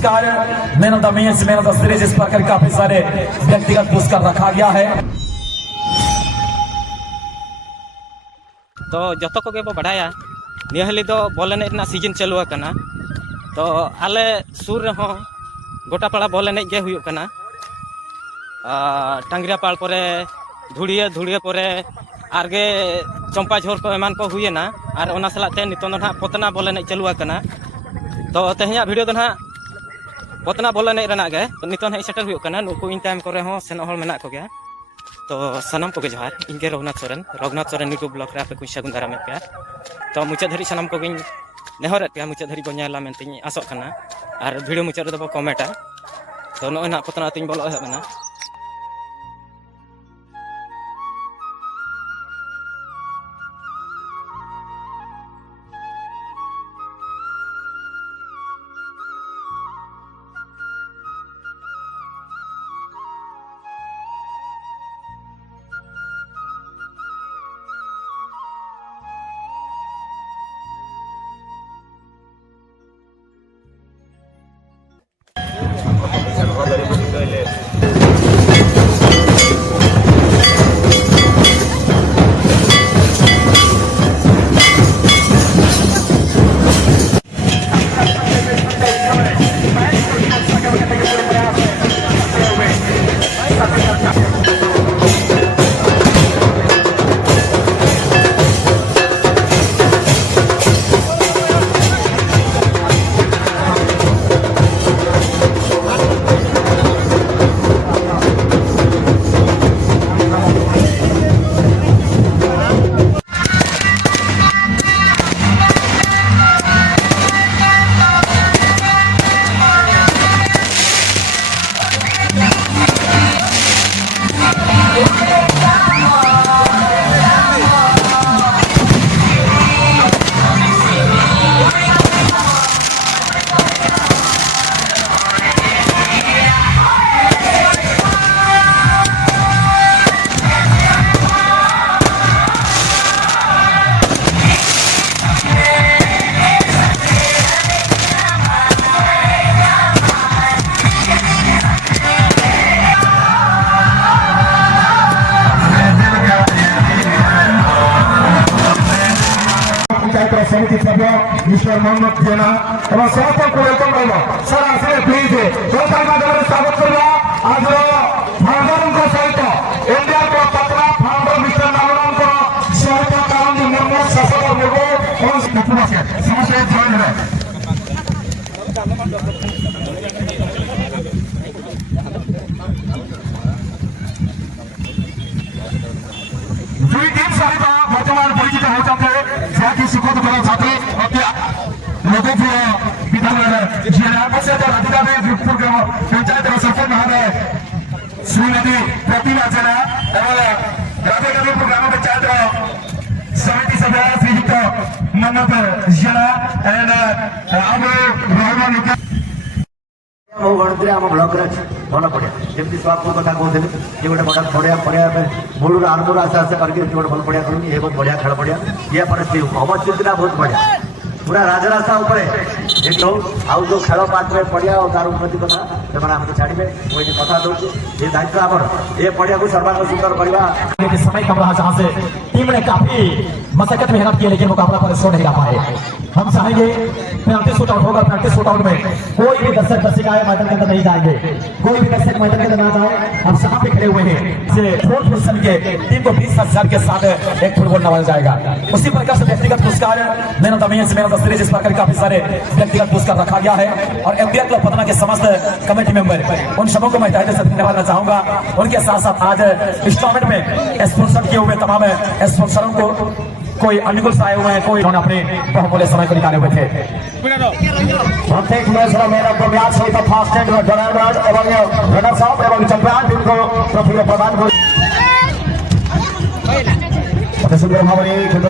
पुरस्कार man of the match, man of the series, इस प्रकार काफी सारे व्यक्तिगत पुरस्कार रखा गया है। तो जो को बो बढ़ाया निहली दो बॉल एने सीजन चालू करना तो आले सुर रहो गोटा पाड़ा बॉल एने गे हुई करना टांगरिया पाड़ परे धुड़िया धुड़िया परे आरगे चंपा झोर को एमान को हुई ना और ओना सलाते नितों ना पतना बॉल एने चालू करना तो तेहना वीडियो तो ना पतना बॉल एने रना गे तो नितों ना सेटल हुई करना नुकु इन टाइम करे हो सेनो हल मेना को गया तो सनम को जोहार इनके रघुनाथ सोरेन यूट्यूब ब्लॉग रे आपे कुछ सगुन दारा में पे तो मुचा धरी सनम को गिन नेहर पे मुचा धरी बो नेला मेनते आसो करना और वीडियो मुचा रे दो कमेंटा तो नो ना पतना तिन बोलो है समिति सभ्य मिस्टर मोहम्मद जेना एवं समस्त को वेलकम करबो सर आसे प्लीज सरकार माध्यम स्वागत करबा आज फाउंडर को सहित इंडिया को पत्रा फाउंडर मिस्टर नारायण को सहित कारण निर्मल सफल होबो और समस्त जॉइन है दुई टीम सहित वर्तमान परिचित होते जाति सुखद कला छात्री लोकप्रिय विद्यालय जिला परिषद अधिकारी भूतपूर्व पंचायत सरपंच महोदय श्रीमती प्रतिभा जेना एवं राधेगादीपुर ग्राम पंचायत समिति सभ्य श्रीयुक्त मोहम्मद जेना एंड रहमान गणतरी आम ब्लक भल पड़ा जमी स्वापुर कथा कहते ये गोटे बड़ा पड़ा पड़ा मूल आरंभ आशा आशा करके गोटे भल पड़ा कर बहुत बढ़िया खेल पड़ा ये अवस्थित बहुत बढ़िया पूरा राजरास्ता आउ जो खेल पार्ट में पड़ा और तार उन्नति कथा से आमको छाड़े मुझे कथा दूसरी ये दायित्व आमर ये पड़ा को सर्वांग सुंदर करवा समय कम रहा जहाँ से टीम ने काफी मशक्कत मेहनत की लेकिन मुकाबला पर शो नहीं रह पाए। हम चाहेंगे पेनल्टी शूट आउट होगा, पेनल्टी शूट आउट में कोई भी दर्शक दर्शिकाएं मैदान के अंदर नहीं जाएंगे, कोई भी दर्शक मैदान के अंदर ना जाए। हम यहाँ पे खड़े हुए हैं से फोर्थ पोजीशन के टीम को 20,000 के साथ एक फुटबॉल नवाजा जाएगा। उसी प्रकार से व्यक्तिगत पुरस्कार man of the match, man of the series, इस प्रकार काफी सारे व्यक्तिगत पुरस्कार रखा गया है। और एमबीआर क्लब पटना के समस्त कमेटी मेंबर उन सबों को मैं तहे दिल से धन्यवाद देना चाहूंगा। उनके साथ साथ आज इस टूर्नामेंट में स्पॉन्सर किए हुए तमाम स्पॉन्सरों को कोई अनुकूल से आए हुए हैं, कोई अपने बहुमूल्य समय को निकाले हुए थे। प्रत्येक मैच में मैन ऑफ द मैच सहित फास्ट एंड ड्राइवर एवं रनर्स अप एवं चैंपियन टीम को ट्रॉफी प्रदान कर सुंदर भाव